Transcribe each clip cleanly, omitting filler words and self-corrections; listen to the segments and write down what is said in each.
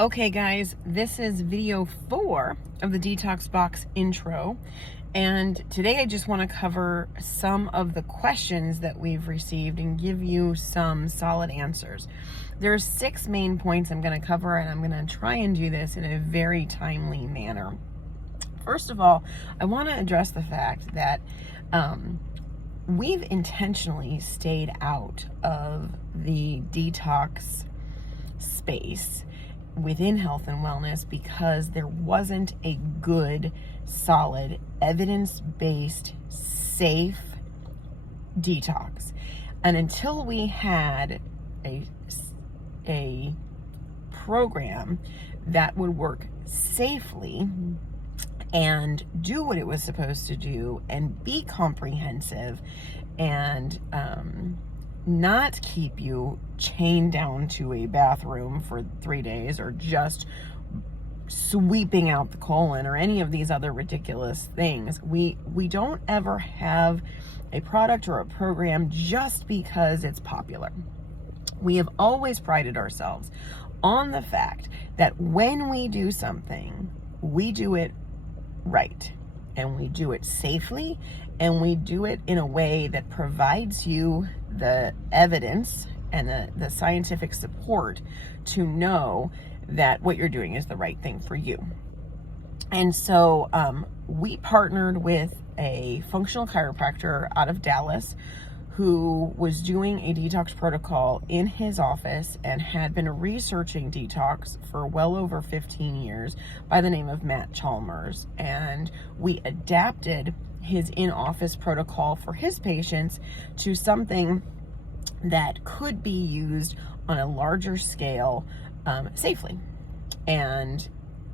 Okay guys, this is video 4 of the Detox Box intro, and today I just want to cover some of the questions that we've received and give you some solid answers. There's 6 main points I'm going to cover, and I'm going to try and do this in a very timely manner. First of all, I want to address the fact that we've intentionally stayed out of the detox space within health and wellness because there wasn't a good, solid, evidence-based, safe detox. And until we had a program that would work safely and do what it was supposed to do and be comprehensive and not keep you chained down to a bathroom for 3 days or just sweeping out the colon or any of these other ridiculous things. We don't ever have a product or a program just because it's popular. We have always prided ourselves on the fact that when we do something, we do it right, and we do it safely, and we do it in a way that provides you the evidence and the scientific support to know that what you're doing is the right thing for you. And so we partnered with a functional chiropractor out of Dallas who was doing a detox protocol in his office and had been researching detox for well over 15 years by the name of Matt Chalmers. And we adapted his in-office protocol for his patients to something that could be used on a larger scale safely. And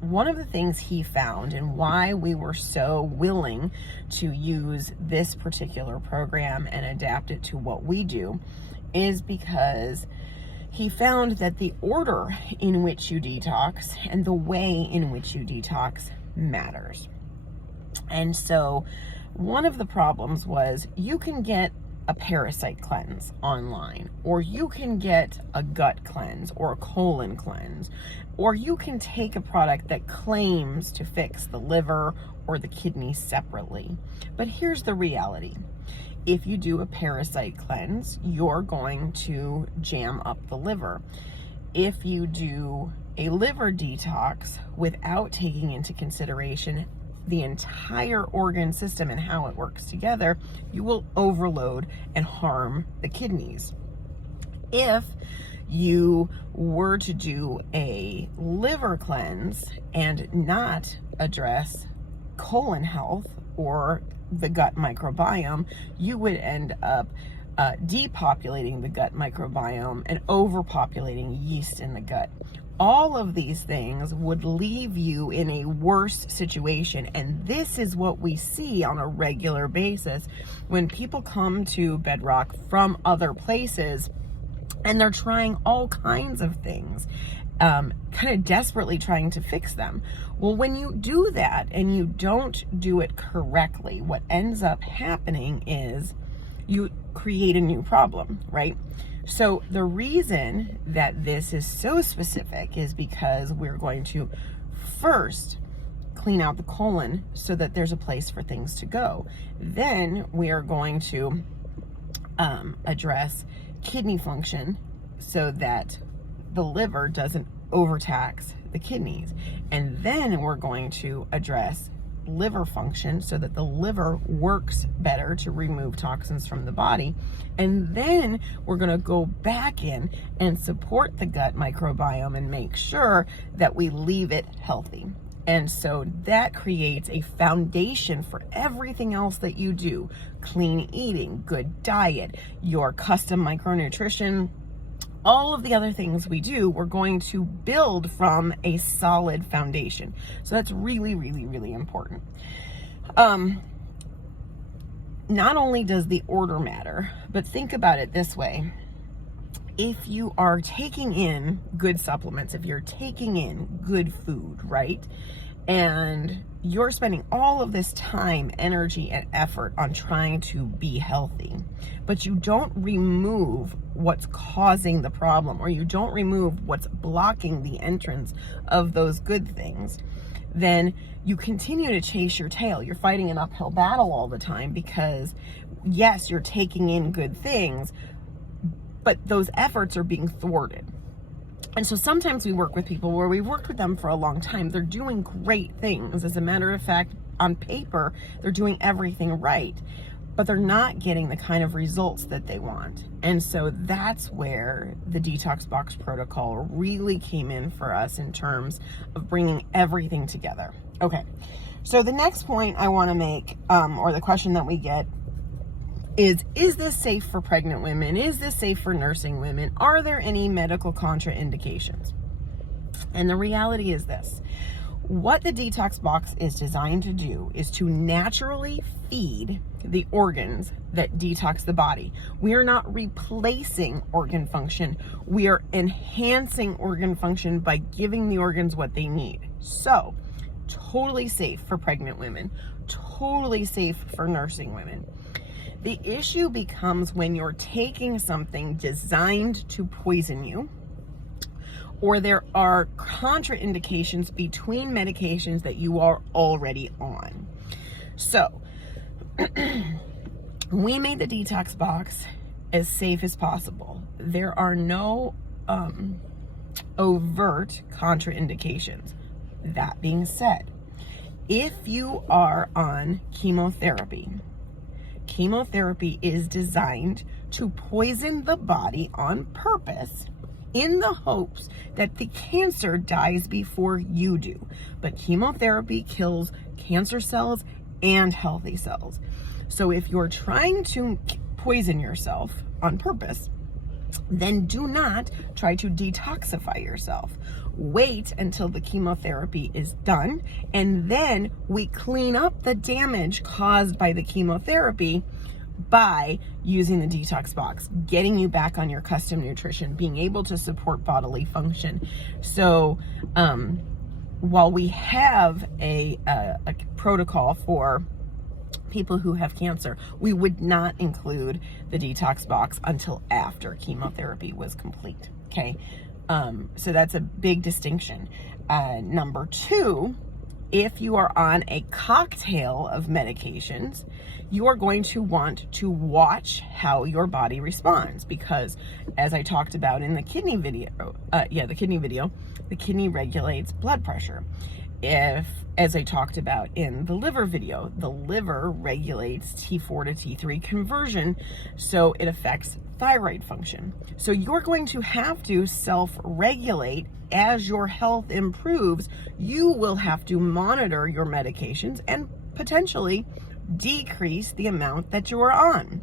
one of the things he found, and why we were so willing to use this particular program and adapt it to what we do, is because he found that the order in which you detox and the way in which you detox matters. And so one of the problems was you can get a parasite cleanse online, or you can get a gut cleanse or a colon cleanse, or you can take a product that claims to fix the liver or the kidney separately. But here's the reality. If you do a parasite cleanse, you're going to jam up the liver. If you do a liver detox without taking into consideration the entire organ system and how it works together, you will overload and harm the kidneys. If you were to do a liver cleanse and not address colon health or the gut microbiome, you would end up depopulating the gut microbiome and overpopulating yeast in the gut. All of these things would leave you in a worse situation. And this is what we see on a regular basis when people come to Bedrock from other places and they're trying all kinds of things, kind of desperately trying to fix them. Well, when you do that and you don't do it correctly, what ends up happening is you create a new problem, right? So the reason that this is so specific is because we're going to first clean out the colon so that there's a place for things to go. Then we are going to address kidney function so that the liver doesn't overtax the kidneys. And then we're going to address liver function so that the liver works better to remove toxins from the body. And then we're going to go back in and support the gut microbiome and make sure that we leave it healthy. And so that creates a foundation for everything else that you do. Clean eating, good diet, your custom micronutrition, all of the other things we do, we're going to build from a solid foundation. So that's really, really, really important. Not only does the order matter, but think about it this way. If you are taking in good supplements, if you're taking in good food, right? And you're spending all of this time, energy, and effort on trying to be healthy, but you don't remove what's causing the problem, or you don't remove what's blocking the entrance of those good things, then you continue to chase your tail. You're fighting an uphill battle all the time because, yes, you're taking in good things, but those efforts are being thwarted. And so sometimes we work with people where we've worked with them for a long time. They're doing great things. As a matter of fact, on paper, they're doing everything right, but they're not getting the kind of results that they want. And so that's where the Detox Box protocol really came in for us in terms of bringing everything together. Okay, so the next point I want to make, or the question that we get, is this safe for pregnant women? Is this safe for nursing women? Are there any medical contraindications? And the reality is this: what the Detox Box is designed to do is to naturally feed the organs that detox the body. We are not replacing organ function. We are enhancing organ function by giving the organs what they need. So, totally safe for pregnant women, totally safe for nursing women. The issue becomes when you're taking something designed to poison you, or there are contraindications between medications that you are already on. So, we made the Detox Box as safe as possible. There are no overt contraindications. That being said, if you are on chemotherapy, chemotherapy is designed to poison the body on purpose in the hopes that the cancer dies before you do. But chemotherapy kills cancer cells and healthy cells. So if you're trying to poison yourself on purpose, then do not try to detoxify yourself. Wait until the chemotherapy is done, and then we clean up the damage caused by the chemotherapy by using the Detox Box, getting you back on your custom nutrition, being able to support bodily function. So while we have a protocol for people who have cancer, we would not include the Detox Box until after chemotherapy was complete. Okay, so that's a big distinction. Number two, if you are on a cocktail of medications, you are going to want to watch how your body responds, because as I talked about in the kidney video, the kidney regulates blood pressure. As I talked about in the liver video, the liver regulates T4 to T3 conversion, so it affects thyroid function. So you're going to have to self-regulate. As your health improves, you will have to monitor your medications and potentially decrease the amount that you are on.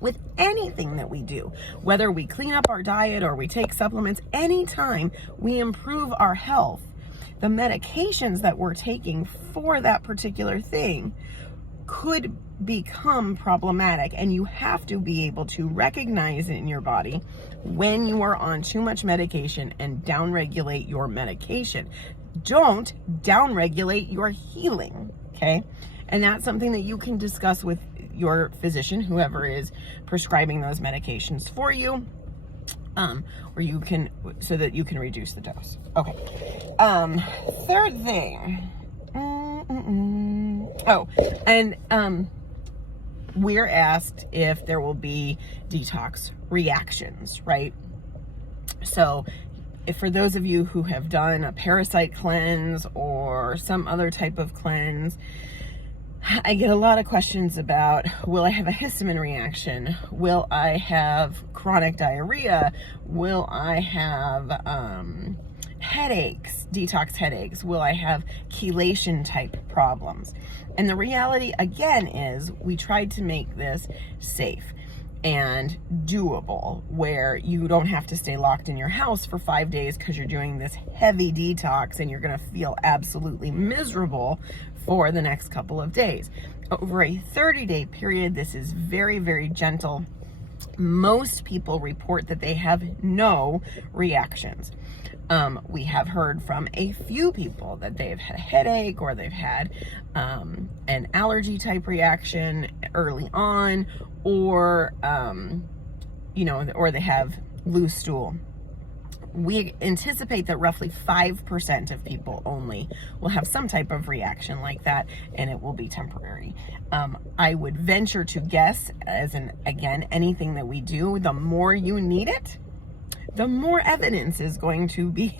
With anything that we do, whether we clean up our diet or we take supplements, anytime we improve our health, the medications that we're taking for that particular thing could become problematic, and you have to be able to recognize in your body when you are on too much medication and downregulate your medication. Don't downregulate your healing, okay? And that's something that you can discuss with your physician, whoever is prescribing those medications for you. Or you can, so that you can reduce the dose. Okay. Third thing. We're asked if there will be detox reactions, right? So if for those of you who have done a parasite cleanse or some other type of cleanse, I get a lot of questions about, will I have a histamine reaction? Will I have chronic diarrhea? Will I have headaches, detox headaches? Will I have chelation type problems? And the reality, again, is we tried to make this safe and doable, where you don't have to stay locked in your house for 5 days because you're doing this heavy detox and you're going to feel absolutely miserable for the next couple of days. Over a 30-day period, this is very, very gentle. Most people report that they have no reactions. We have heard from a few people that they've had a headache, or they've had an allergy type reaction early on, or, or they have loose stool. We anticipate that roughly 5% of people only will have some type of reaction like that, and it will be temporary. I would venture to guess, again, anything that we do, the more you need it, the more evidence is going to be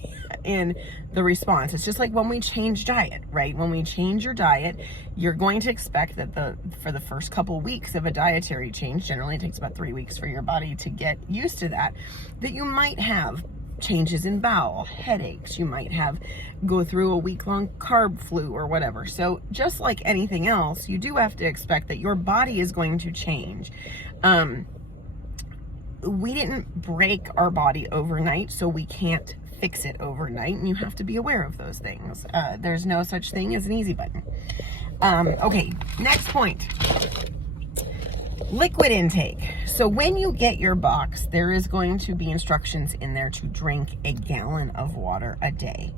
in the response. It's just like when we change diet, right? When we change your diet, you're going to expect that for the first couple weeks of a dietary change, generally it takes about 3 weeks for your body to get used to that you might have changes in bowel, headaches, you might go through a week-long carb flu or whatever. So just like anything else, you do have to expect that your body is going to change. We didn't break our body overnight, so we can't fix it overnight, and you have to be aware of those things. There's no such thing as an easy button. Okay, next point. Liquid intake. So when you get your box, there is going to be instructions in there to drink a gallon of water a day.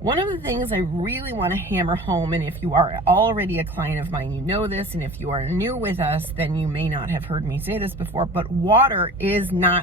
One of the things I really want to hammer home, and if you are already a client of mine, you know this, and if you are new with us, then you may not have heard me say this before, but water is not